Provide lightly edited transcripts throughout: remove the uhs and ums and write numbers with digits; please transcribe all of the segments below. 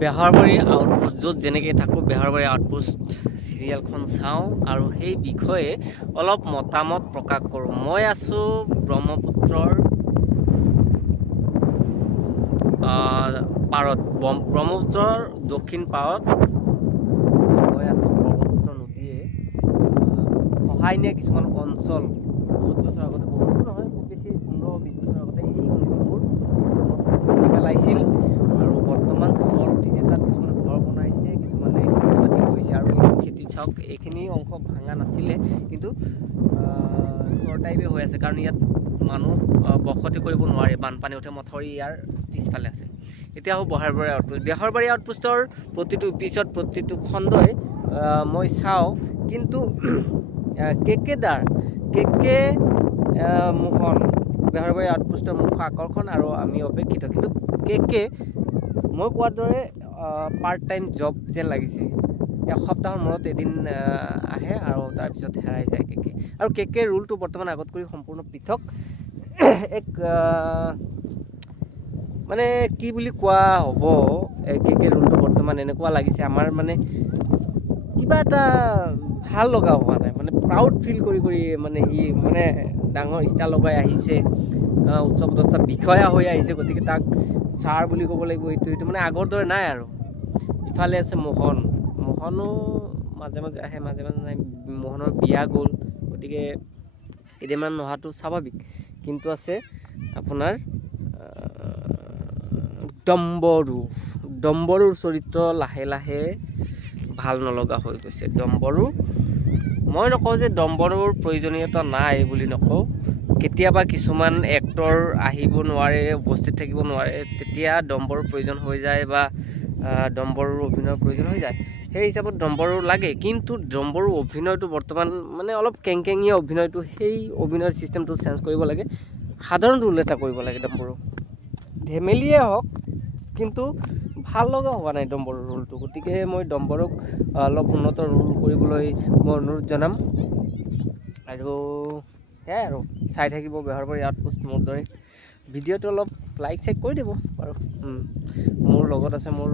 Beharbari outpost য'ত যেনেকৈ থাকোঁ বেহাৰবাৰী আউটপোষ্ট চিৰিয়েলখন চাওঁ আৰু সেই বিষয়ে অলপ মতামত প্ৰকাশ কৰোঁ। মই আছোঁ ব্ৰহ্মপুত্ৰৰ পাৰত, ব্ৰহ্মপুত্ৰৰ দক্ষিণ পাৰত মই আছোঁ। ব্ৰহ্মপুত্ৰ নদীয়ে সহায় নিয়ে কিছুমান অঞ্চল বহুত বছৰ আগতে, বহুতো নহয় খুব বেছি 15-20 বছৰ আগতে এই অঞ্চলবোৰ পেলাইছিল আৰু বৰ্তমান চৰ উঠিছে, তাত কিছুমান ঘৰ বনাইছে, কিছুমানে খেতি বাতি কৰিছে আৰু এই খেতিত চাওক এইখিনি অংশ ভাঙা নাছিলে কিন্তু চৰ টাইপে হৈ আছে কাৰণ ইয়াত মানুহ বসতি কৰিব নোৱাৰে, বানপানী উঠে, মথাউৰি ইয়াৰ পিছফালে আছে। এতিয়া আহোঁ বেহাৰবাৰী আউটপোষ্ট। বেহাৰবাৰী আউটপোষ্টৰ প্ৰতিটো এপিছড প্ৰতিটো খণ্ডই মই চাওঁ, কিন্তু কেকেদাৰ মোহন বেহাৰবাৰী আউটপোষ্টৰ মুখ্য আকৰ্ষণ আৰু আমি অপেক্ষিত, কিন্তু কেকে মই কোৱাৰ দৰে পাৰ্ট টাইম জব যেন লাগিছে। এসপ্তাহৰ মূৰত এদিন আহে আৰু তাৰপিছত হেৰাই যায় কেকে। আৰু কেকে ৰোলটো বৰ্তমান আগতকৈ সম্পূৰ্ণ পৃথক। এক মানে কি বুলি কোৱা হ'ব, কেকে ৰোলটো বৰ্তমান এনেকুৱা লাগিছে আমাৰ মানে কিবা এটা ভাল লগা হোৱা নাই, মানে প্ৰাউড ফিল কৰি মানে সি মানে ডাঙৰ ষ্টাৰ লগাই আহিছে, উচ্চ পদস্থ বিষয়া হৈ আহিছে, গতিকে তাক ছাৰ বুলি ক'ব লাগিব। এইটো মানে আগৰ দৰে নাই আৰু। ইফালে আছে মোহনো মাজে মাজে আহে, মাজে মাজে নাই। মোহনৰ বিয়া গ'ল, গতিকে কেইদিনমান নোহোৱাটো স্বাভাৱিক। কিন্তু আছে আপোনাৰ ডম্বৰুৰ চৰিত্ৰ লাহে লাহে ভাল নলগা হৈ গৈছে। মই নকওঁ যে ডম্বৰুৰ প্ৰয়োজনীয়তা নাই বুলি নকওঁ, কেতিয়াবা কিছুমান এক্টৰ আহিব নোৱাৰে, উপস্থিত থাকিব নোৱাৰে, তেতিয়া ডম্বৰুৰ প্ৰয়োজন হৈ যায় বা ডম্বৰুৰ অভিনয়ৰ প্ৰয়োজন হৈ যায়। সেই হিচাপত ডম্বৰু লাগে, কিন্তু ডম্বৰুৰ অভিনয়টো বৰ্তমান মানে অলপ কেংকেঙীয়া অভিনয়টো, সেই অভিনয়ৰ চিষ্টেমটো চেঞ্জ কৰিব লাগে, সাধাৰণ ৰোল এটা কৰিব লাগে ডম্বৰু। ধেমেলিয়ে হওক, কিন্তু ভাল লগা হোৱা নাই ডম্বৰুৰ ৰোলটো, গতিকে মই ডম্বৰুক অলপ উন্নত ৰোল কৰিবলৈ মই অনুৰোধ জনাম। আৰু সেয়াই আৰু চাই থাকিব বেহাৰবাৰী আউটপোষ্ট মোৰ দৰে। ভিডিঅ'টো অলপ লাইক চাইক কৰি দিব বাৰু। মোৰ লগত আছে মোৰ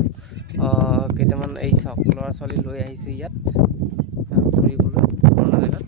কেইটামান এই চাওক ল'ৰা ছোৱালী লৈ আহিছোঁ ইয়াত ফুৰিবলৈ পুৰণা জেগাত।